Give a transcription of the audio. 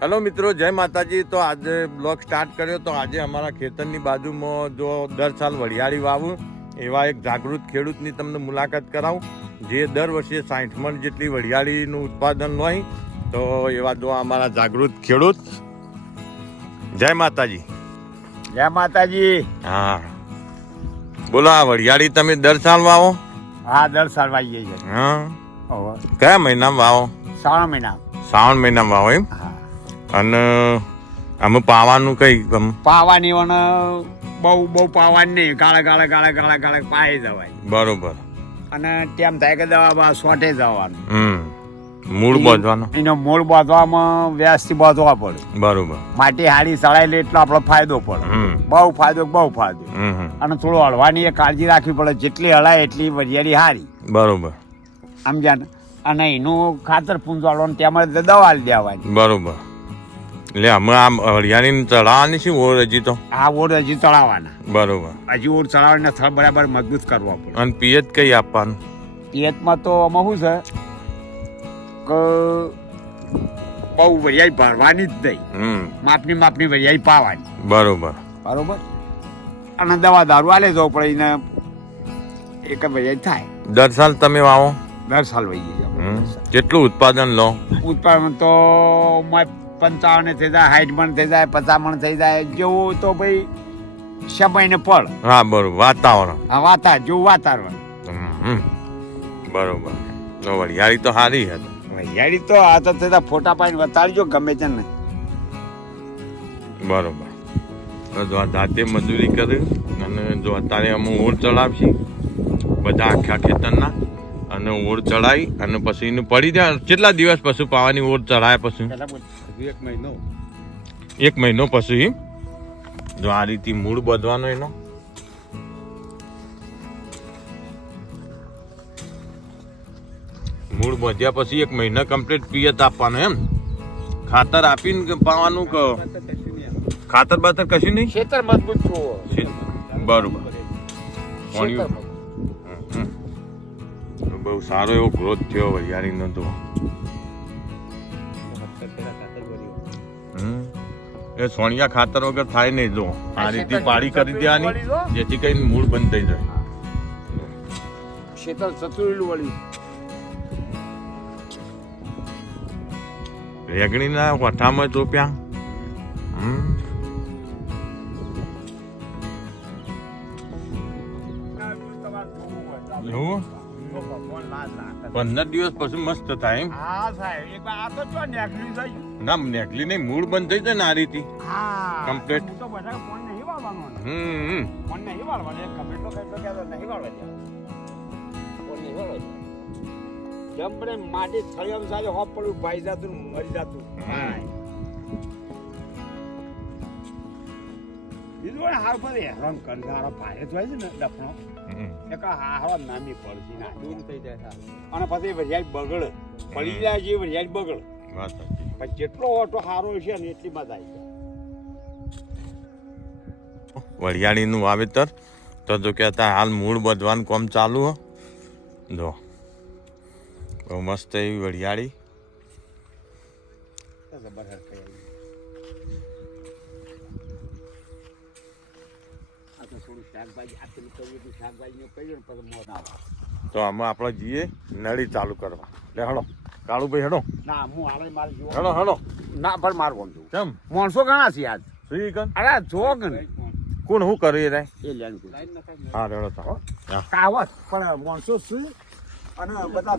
Hello મિત્રો જય માતાજી. તો આજે બ્લોગ સ્ટાર્ટ કર્યો તો આજે અમારા ખેતરની બાજુમાં જો દર સાલ વરિયાળી વાવું એવા એક જાગૃત ખેડૂતની તમને મુલાકાત કરાવું. જે દર વર્ષે સાઠ મણ જેટલી વરિયાળીનું ઉત્પાદન હોય તો એવા જો અમારા જાગૃત ખેડૂત. જય માતાજી. જય માતાજી. હા. બોલો આ વરિયાળી તમે દર સાલ વાવો? હા દર સાલ વાવીએ છીએ. હા. કયા મહિનામાં વાવો? શ્રાવણ મહિના શ્રાવણ મહિનામાં વાવો એમ? હા. અને અમે પાવાનું કઈ આમ પાવાની વણ બહુ બહુ પાવાની નહીં. કાળા કાળા કાળા કાળા કાળા પાઈ જવાય. બરોબર. અને તેમ થાય કે દવા બા સોટે જવાનું. હમ. મૂળ બાંધવાનો. એનો મૂળ બાંધવામાં વ્યાસથી બાંધવા પડે. બરોબર. માટી હાડી સળાઈ લે એટલો આપણો ફાયદો પડે. બહુ ફાયદો બહુ ફાયદો. અને થોડું હળવાની એ કાળજી રાખવી પડે. જેટલી હળાય એટલી વરિયાળી હારી. બરોબર. સમજ્યા ને? અને એનું ખાતર પૂંજવાળવાનું તેમાં દવા દેવાની. બરોબર. એટલે અમે આ હરિયાણી ચડાવવાની છે ઓર હજી તો? આ ઓર હજી ચડાવવાના બરોબર. હજી ઓર ચડાવીને સ્થળ બરાબર મજબૂત કરવા પડે. અને પિયત કઈ આપવાનું? પિયતમાં તો આમાં શું છે? કે બહુ વરિયાઈ ભરવાની જ નહીં. માપની માપની વરિયાઈ પાવાની. બરોબર. બરોબર? અને દવા દારૂ આલે જવું પડે એને એક વરિયાઈ થાય. દર સાલ તમે વાવો? દર સાલ વહી જાય. કેટલું ઉત્પાદન લો? ઉત્પાદન તો પંચાવન થઈ જાય સાઠ મણ થઈ જાય પચામણ થઈ જાય જેવું તો ભાઈ સમયને પડ હા બરોબર વાતાવરણ. આ વાતા જેવું વાતાવરણ. બરોબર. વરિયાળી તો સારી હતી વરિયાળી તો આ તો થતા ફોટા પાડીને વતાડજો ગમે છે ને. બરોબર. જો આ જાતે મજૂરી કરી અને જો અત્યારે અમુક ઓળ ચડાવશી બધા આખા ખેતરના અને ઓર ચડાવી અને પછી એને પડી જાય. કેટલા દિવસ પછી પાવાની ઓર ચડાય પછી? એક મહિનો. એક મહિનો પછી. જો આ રીતે મૂળ બધવાનો એનો. મૂળ બધ્યા પછી એક મહિના કમ્પ્લીટ પિયત આપવાનું એમ. ખાતર આપીને પાવાનું કે ખાતર બાતર કશું નહીં? ખેતર મજબૂત. બરોબર. બહુ સારો એવો ગ્રોથ થયો વરિયાળીનો તો. હમ. એ સોણિયા ખાતર વગર થાય નહીં જો. આ રીતે પાડી કરી દેવાની જેથી કઈ મૂળ બંધ થઈ જાય. ખેતર ચતુરેલું વળ્યું રેગણીના વઠામાં ચોપ્યા. હમ. એવું? પંદર દિવસ પછી મસ્ત થાય હા સાહેબ. એક વાર આ તો જો નેકલી થઈ ના નેકલી નહીં મૂળ બંધ થઈ જાય ને આ રીતે હા કમ્પ્લીટ તો બધા ફોન નહીં વાળવાનો. હમ. ફોન નહીં વાળવાનો. એક કમેન્ટ તો કઈ તો નહીં વાળવાનો. ફોન નહીં વાળવા જમણે માટી થળિયામ સાજે હોપ પડ્યું ભાઈ જાતું મરી જાતું. હમ. વળી હાર પર હેરાન કરી હારો ભારે જ હોય છે ને હમ. એક હારો નામી પડતી ના દૂર થઈ જાય અને પછી વરિયાળી બગડ. પડી જાય છે વરિયાળ બગડ. પણ જેટલો ઓટો સારો છે ને એટલી મજા આવી જાય વરિયાળીનું વાવેતર? તો જો કે અત્યારે હાલ મૂળ બધવાનું કોમ ચાલુ હો. જો. બહુ મસ્ત એવી વરિયાળી. શાકભાજી આ પેલું કર્યું હતું શાકભાજીનું કર્યું ને પછી મોત આવે. તો આમાં આપણે જઈએ નળી ચાલુ કરવા. લે હડો કાળુભાઈ હેડો ના હું હાલે મારે હડો હડો ના પણ મારું કોણ છું કેમ? માણસો ઘણા છે આજ. સુઈ ગન અરે જો કે ને. કોણ શું કરી રે એ લેણ હા રેડો તો કાવત પણ માણસો સુઈ અને બધા